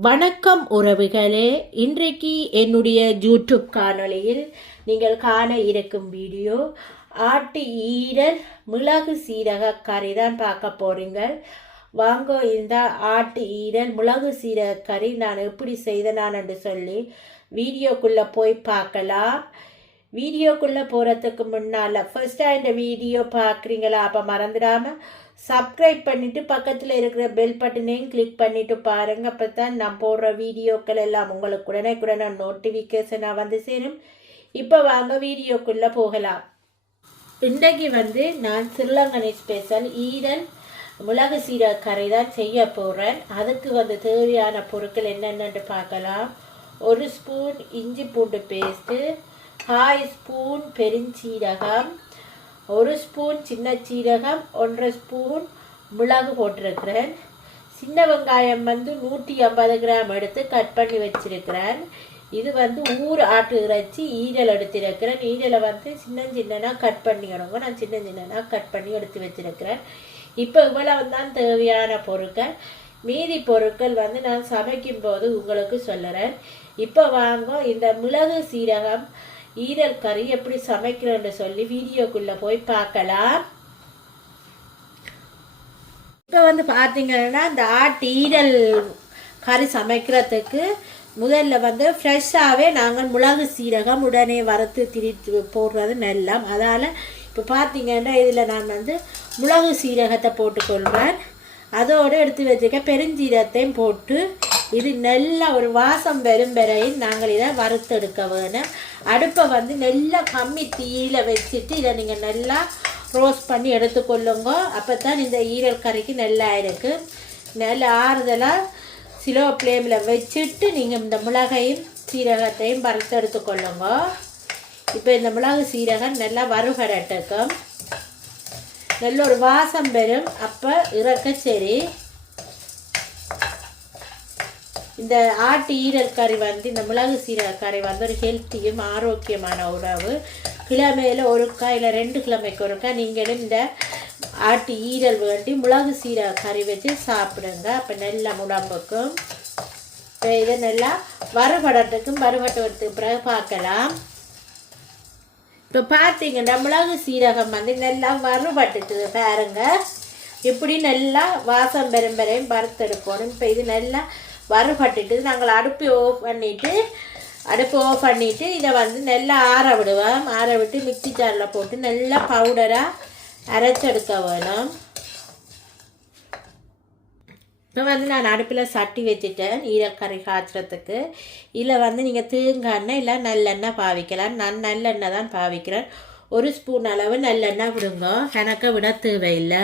வணக்கம் உறவுகளே. இன்றைக்கு என்னுடைய யூடியூப் காணொளியில் நீங்கள் காண இருக்கும் வீடியோ ஆட்டு ஈரல் மிளகு சீரக கறி தான் பார்க்க போறீங்கள். வாங்க இந்த ஆட்டு ஈரல் மிளகு சீரக கறி நான் எப்படி செய்தனான் என்று சொல்லி வீடியோக்குள்ளே போய் பார்க்கலாம். வீடியோக்குள்ளே போகிறதுக்கு முன்னால் ஃபர்ஸ்ட்டாக இந்த வீடியோ பார்க்குறீங்களா? அப்போ மறந்துடாமல் சப்ஸ்கிரைப் பண்ணிவிட்டு பக்கத்தில் இருக்கிற பெல் பட்டனையும் கிளிக் பண்ணிவிட்டு பாருங்கள் அப்போ தான் நான் போடுற வீடியோக்கள் எல்லாம் உங்களுக்கு உடனே நோட்டிஃபிகேஷனாக வந்து சேரும். இப்போ வாங்க வீடியோக்குள்ளே போகலாம். இன்றைக்கு வந்து நான் சிறுலங்கனி ஸ்பெஷல் ஈரல் மிளகு சீரக கரை தான் செய்ய போகிறேன் அதுக்கு வந்து தேவையான பொருட்கள் என்னென்னு பார்க்கலாம். ஒரு ஸ்பூன் இஞ்சி பூண்டு பேஸ்ட்டு காய் ஸ்பூன் பெருஞ்சீரகம் ஒரு ஸ்பூன் சின்ன சீரகம் ஒன்றரை ஸ்பூன் மிளகு போட்டிருக்கிறேன். சின்ன வெங்காயம் வந்து நூற்றி ஐம்பது கிராம் எடுத்து கட் பண்ணி வச்சிருக்கிறேன். இது வந்து ஊர் ஆட்டு இறைச்சி ஈரல் எடுத்திருக்கிறேன். ஈரலை வந்து சின்ன சின்னனாக கட் பண்ணிக்கணுங்க நான் சின்ன சின்னனாக கட் பண்ணி எடுத்து வச்சிருக்கிறேன். இப்போ இவ்வளவு தான் தேவையான பொருட்கள். மீதி பொருட்கள் வந்து நான் சமைக்கும் போது உங்களுக்கு சொல்லுறேன். இப்போ வாங்க இந்த மிளகு சீரகம் ஈரல் கறி எப்படி சமைக்கிறோன்னு சொல்லி வீடியோக்குள்ள போய் பார்க்கலாம். இப்போ வந்து பார்த்தீங்கன்னா இந்த ஆட்டு ஈரல் கறி சமைக்கிறதுக்கு முதல்ல வந்து ஃப்ரெஷ்ஷாகவே நாங்கள் மிளகு சீரகம் உடனே வறுத்து திரித்து போடுறது நெல்லாம். அதால் இப்போ பார்த்தீங்கன்னா இதில் நான் வந்து மிளகு சீரகத்தை போட்டுக்கொள்வேன். அதோடு எடுத்து வச்சுக்க பெருஞ்சீரத்தையும் போட்டு இது நல்லா ஒரு வாசம் வரும் வரையும் நாங்கள் இதை வறுத்தெடுக்க வேணும். அடுப்பை வந்து நல்லா கம்மி தீயில வச்சுட்டு இதை நீங்கள் நல்லா ரோஸ்ட் பண்ணி எடுத்துக்கொள்ளுங்க. அப்போ தான் இந்த ஈரல் கறிக்கு நல்லா இருக்குது நல்லா ஆறுதலாக சிலோ ஃப்ளேமில் வச்சுட்டு நீங்கள் இந்த மிளகையும் சீரகத்தையும் வறுத்து எடுத்துக்கொள்ளுங்க இப்போ இந்த மிளகு சீரகம் நல்லா வறுகடட்டுக்கும் நல்ல ஒரு வாசம் பெறும் அப்போ இறக்க சரி. இந்த ஆட்டு ஈரல் கறி வந்து இந்த மிளகு சீரக கறி வந்து ஒரு ஹெல்த்தியும் ஆரோக்கியமான உணவு. கிழமையில் ஒரு இல்லை ரெண்டு கிழமைக்கு ஒருக்கா நீங்களும் இந்த ஆட்டு ஈரல் வேண்டி மிளகு சீரக கறி வச்சு சாப்பிடுங்க. அப்போ நல்ல உடம்புக்கும் இப்போ இதை நல்லா வறுபடத்துக்கும் வறுபட்டத்துக்கு பிறகு பார்க்கலாம். இப்போ பார்த்தீங்கன்னா மிளகு சீரகம் வந்து நல்லா வறுபட்டுட்டு பாருங்க. இப்படி நல்லா வாசம் பெரும்பரையும் வறுத்தெடுக்கணும். இப்போ இது நல்லா வறுபட்டுட்டு நாங்கள் அடுப்பு ஆஃப் பண்ணிவிட்டு அடுப்பு ஆஃப் பண்ணிவிட்டு இதை வந்து நல்லா ஆற விடுவோம். ஆற விட்டு மிக்சி ஜாரில் போட்டு நல்லா பவுடராக அரைச்செடுக்க வேணும். இப்போ வந்து நான் அடுப்பில் சட்டி வச்சுட்டேன் ஈரக்கறி காய்ச்சறதுக்கு. இதில் வந்து நீங்கள் தேங்காய் இல்லை நல்லெண்ணெய் பாவிக்கலாம். நான் நல்லெண்ணெய் தான் பாவிக்கிறேன். ஒரு ஸ்பூன் அளவு நல்லெண்ணெய் விடுங்க. எனக்கு விட தேவையில்லை.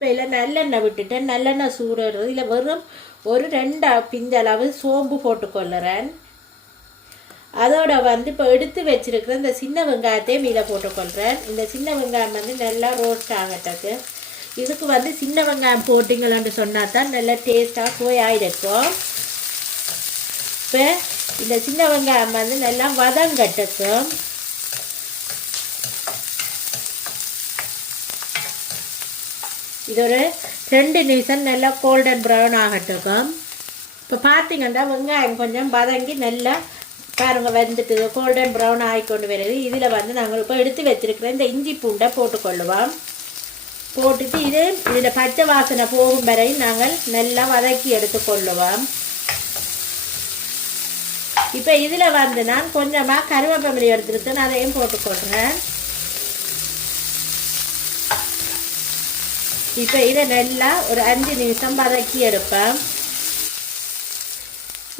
இப்போ இதில் நல்லெண்ணெய் விட்டுட்டேன் நல்லெண்ணெய் சூடுறது. இல்லை வெறும் ஒரு ரெண்டு பிஞ்சளவு சோம்பு போட்டுக்கொள்ளுறேன். அதோட வந்து இப்போ எடுத்து வச்சிருக்கிற இந்த சின்ன வெங்காயத்தையும் இதை போட்டுக்கொள்கிறேன் இந்த சின்ன வெங்காயம் வந்து நல்லா ரோஸ்ட் ஆகட்டது இதுக்கு வந்து சின்ன வெங்காயம் போட்டிங்களான்னு சொன்னால் தான் நல்லா டேஸ்ட்டாக சுவையாக இருக்கும் இப்போ இந்த சின்ன வெங்காயம் வந்து நல்லா வதங்கட்டுக்கும் இது ஒரு ரெண்டு நிமிஷம் நல்லா கோல்டன் ப்ரௌன் ஆகட்டுக்கும் இப்போ பார்த்தீங்கன்னா வெங்காயம் கொஞ்சம் வதங்கி நல்லா பாருங்க வெந்துட்டு கோல்டன் ப்ரௌன் ஆகிக்கொண்டு வருது இதில் வந்து நாங்கள் இப்போ எடுத்து வச்சுருக்கிற இந்த இஞ்சி பூண்டை போட்டுக்கொள்ளுவோம் போட்டுட்டு இது இதில் பச்சை வாசனை போகும் வரை நாங்கள் நல்லா வதக்கி எடுத்துக்கொள்ளுவோம் இப்போ இதில் வந்து நான் கொஞ்சமாக கருவேப்பமல்லி எடுத்துருக்கேன் அதையும் போட்டுக்கொள்கிறேன் இப்போ இதை நல்லா ஒரு அஞ்சு நிமிஷம் வதக்கி எடுப்பேன்.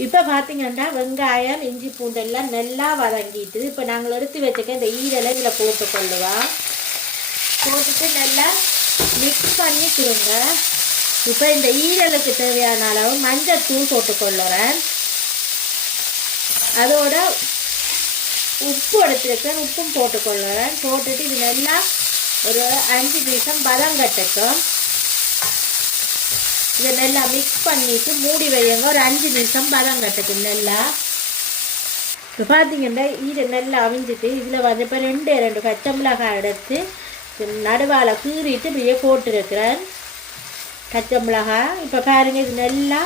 இப்போ பார்த்தீங்கன்னா வெங்காயம் இஞ்சி பூண்டெல்லாம் நல்லா வதங்கிட்டு இப்போ நாங்கள் எடுத்து வச்சுக்க இந்த ஈரலை இதில் போட்டுக்கொள்ளுவோம் போட்டுட்டு நல்லா மிக்ஸ் பண்ணி கொடுங்க. இப்போ இந்த ஈரலுக்கு தேவையான அளவு மஞ்சள் தூள் போட்டுக்கொள்ளுறேன் அதோட உப்பு எடுத்துருக்கேன் உப்பும் போட்டுக்கொள்ளுறேன் போட்டுட்டு இது நல்லா ஒரு அஞ்சு நிமிஷம் பதம் கட்டுக்கும் இதை நல்லா மிக்ஸ் பண்ணிட்டு மூடி வையுங்க. ஒரு அஞ்சு நிமிஷம் பதம் கட்டுக்கும் நல்லா. இப்போ பார்த்தீங்கன்னா இது நல்லா அவிஞ்சிட்டு இதில் வந்து இப்போ ரெண்டு ரெண்டு பச்சை மிளகாய் எடுத்து நடுவால் கீறிட்டு இப்படியே போட்டுருக்கிறேன். பச்சை மிளகாய் இப்போ பாருங்கள் இது நல்லா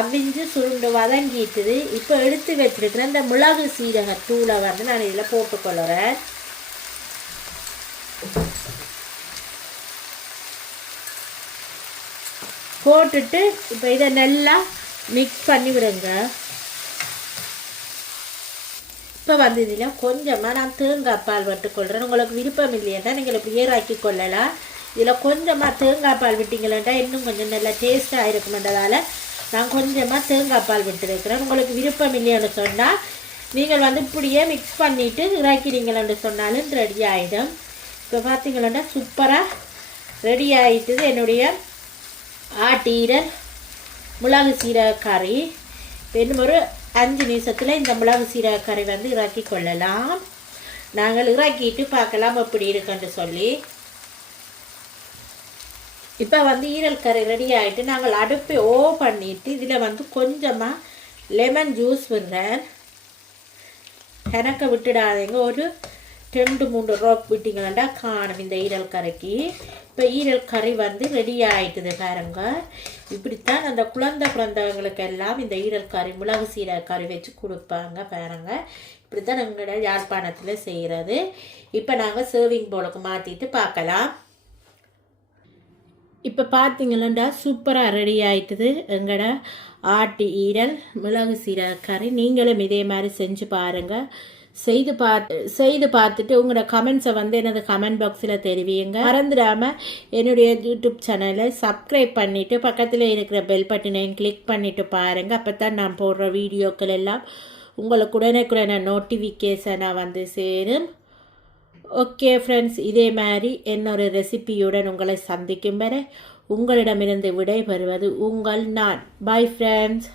அவிஞ்சு சுருண்டு வதங்கிட்டுது. இப்போ எடுத்து வச்சுருக்கிறேன் இந்த மிளகு சீரக தூளை வந்து நான் இதில் போட்டுக்கொள்ளுறேன் போட்டுட்டு இப்போ இதை நல்லா மிக்ஸ் பண்ணி விடுங்க. இப்போ வந்து இதில் கொஞ்சமாக நான் தேங்காய் பால் விட்டுக்கொள்கிறேன் உங்களுக்கு விருப்பம் இல்லையா நீங்கள் இப்படி ஆக்கி கொள்ளலாம். இதில் கொஞ்சமாக தேங்காய் பால் விட்டீங்களா இன்னும் கொஞ்சம் நல்லா டேஸ்ட்டாக இருக்குமென்றதால நான் கொஞ்சமாக தேங்காய் பால் விட்டுருக்கிறேன். உங்களுக்கு விருப்பம் இல்லையான்னு சொன்னால் நீங்கள் வந்து இப்படியே மிக்ஸ் பண்ணிவிட்டு இறக்கிறீங்களன்னு சொன்னாலும் ரெடி ஆகிடும் இப்போ பார்த்தீங்களா சூப்பராக ரெடி ஆகிட்டுது என்னுடைய ஆட்டீரல் மிளகு சீரக கறி இன்னும் ஒரு அஞ்சு நிமிஷத்தில் இந்த மிளகு சீரக கறி வந்து இறக்கி கொள்ளலாம். நாங்கள் இறக்கிட்டு பார்க்கலாம் எப்படி இருக்குன்னு சொல்லி. இப்போ வந்து ஈரல் கறி ரெடி ஆகிட்டு நாங்கள் அடுப்பை ஓ பண்ணிட்டு இதில் வந்து கொஞ்சமாக லெமன் ஜூஸ் விடுறேன். கணக்க விட்டுடாதீங்க. ஒரு ரெண்டு மூணு ரோப் விட்டிங்களா காணும் இந்த ஈரல் கறிக்கு. இப்போ ஈரல் கறி வந்து ரெடி ஆகிட்டுது பாருங்க. இப்படித்தான் அந்த குழந்தை குழந்தைங்களுக்கு எல்லாம் இந்த ஈரல் கறி மிளகு சீரக கறி வச்சு கொடுப்பாங்க பாருங்க. இப்படி தான் எங்களோட யாழ்ப்பாணத்தில் செய்கிறது இப்போ நாங்கள் சர்விங் போலுக்கு மாற்றிட்டு பார்க்கலாம். இப்போ பார்த்தீங்களா சூப்பராக ரெடி ஆயிட்டுது எங்கட ஆட்டு ஈரல் மிளகு சீரக கறி. நீங்களும் இதே மாதிரி செஞ்சு பாருங்கள் செய்து பார்த்து செய்து பார்த்துட்டு உங்களோட கமெண்ட்ஸை வந்து எனது கமெண்ட் பாக்ஸில் தெரிவிங்க மறந்துடாமல் என்னுடைய யூடியூப் சேனலை சப்ஸ்கிரைப் பண்ணிவிட்டு பக்கத்தில் இருக்கிற பெல் பட்டனையும் கிளிக் பண்ணிவிட்டு பாருங்கள் அப்போ தான் நான் போடுற வீடியோக்கள் எல்லாம் உங்களுக்கு உடனுக்குடனே நோட்டிஃபிகேஷனாக வந்து சேரும். ஓகே ஃப்ரெண்ட்ஸ் இதே மாதிரி என்னொரு ரெசிபியுடன் உங்களை சந்திக்கும் வரை உங்களிடமிருந்து விடைபெறுவது உங்கள் நான். Bye friends